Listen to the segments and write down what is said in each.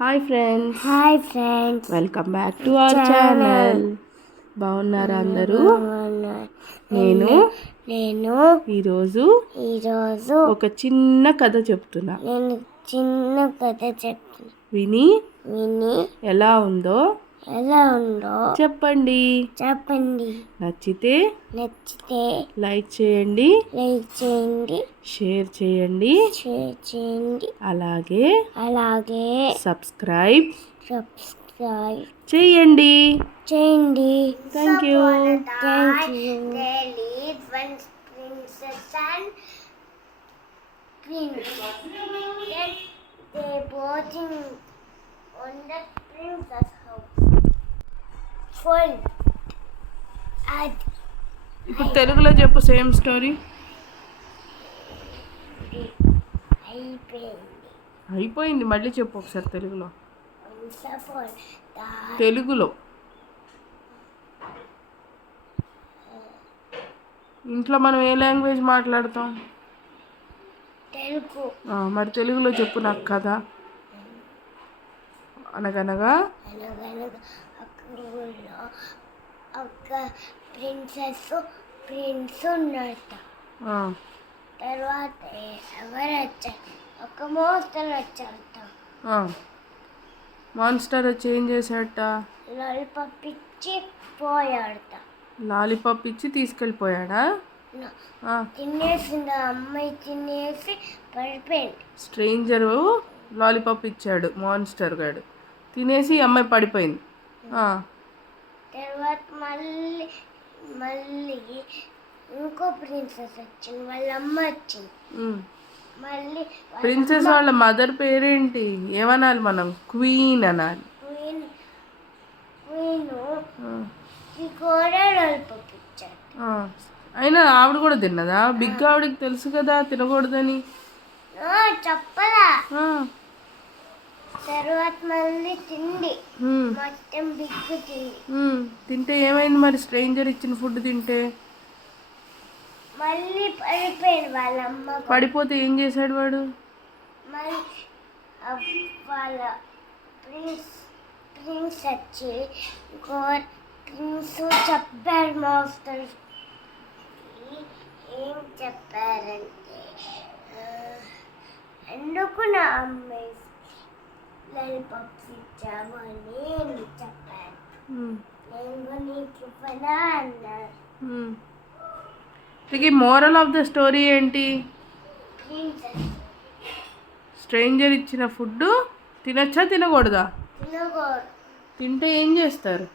Hi friends, welcome back to our channel. బాగున్నారా అందరూ? నేను ఈరోజు ఒక చిన్న కథ చెప్తున్నా. విని ఎలా ఉందో చెప్పండి. నచ్చితే లైక్ చేయండి, షేర్ చేయండి, అలాగే సబ్స్క్రైబ్ చేయండి. Thank you. ఇప్పుడు తెలుగులో చెప్పు సేమ్ స్టోరీ. అయిపోయింది, మళ్ళీ చెప్పు ఒకసారి తెలుగులో. ఇంట్లో మనం ఏ లాంగ్వేజ్ మాట్లాడతాం? మరి తెలుగులో చెప్పు నాకు కథ. అనగనగా ఒక ప్రిన్స్ ఉన్నట. తర్వాత ఎవరు వచ్చారు? ఒక మోన్స్టర్ వచ్చాట. మాన్స్టర్ వచ్చి ఏం చేశాడట? లాలీపాప్ ఇచ్చి పోయాడట. లాలీపాప్ ఇచ్చి తీసుకెళ్ళిపోయాడా? తినేసింది అమ్మాయి, తినేసి పడిపోయింది. స్ట్రేంజరు లాలీపాప్ ఇచ్చాడు, మాన్స్టర్ గాడు తినేసి అమ్మాయి పడిపోయింది. తర్వాత మళ్ళీ ఇంకో ప్రిన్సెస్ వచ్చింది, వాళ్ళ అమ్మ వచ్చింది. మళ్ళీ ప్రిన్సెస్ వాళ్ళ మదర్ పేరేంటి? ఏమనాలి మనం? క్వీన్ అనాలి. అయినా ఆవిడ కూడా తిన్నదా? బిగ్ ఆవిడకి తెలుసు కదా తినకూడదని. చెప్పలా. తర్వాత మళ్ళీ తిండి, మొత్తం బిగ్ తింటే ఏమైంది మరి? స్ట్రేంజర్ ఇచ్చిన ఫుడ్ తింటే మళ్ళీ పడిపోయింది వాళ్ళ అమ్మ. పడిపోతే ఏం చేశాడు వాడు? మళ్ళీ వాళ్ళ ప్రిన్స్ వచ్చి ప్రిన్స్ చెప్పారు. మాస్టర్ ఏం చెప్పారంటే, ఎందుకు నా అమ్మాయి లాలీపాప్స్ ఇచ్చాము అని చెప్పారు. నేను నీకు ఇవ్వనా అన్నారు. మోరల్ ఆఫ్ ద స్టోరీ ఏంటి? స్ట్రేంజర్ ఇచ్చిన ఫుడ్ తినచ్చా తినకూడదా? తింటే ఏం చేస్తారు?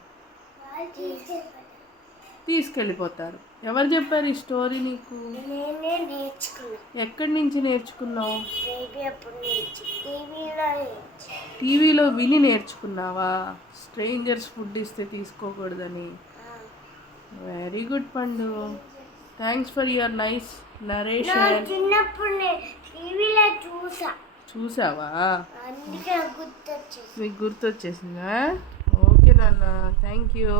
తీసుకెళ్ళిపోతారు. ఎవరు చెప్పారు ఈ స్టోరీ నీకు? ఎక్కడి నుంచి నేర్చుకున్నావు? టీవీలో విని నేర్చుకున్నావా? స్ట్రేంజర్స్ ఫుడ్ ఇస్తే తీసుకోకూడదని. వెరీ గుడ్ పండు. Thanks for your nice narration. చిన్నప్పుడు టీవీలో చూసావా? అందుకే మీకు గుర్తొచ్చేసిందా? ఓకే నాన్న, థ్యాంక్ యూ.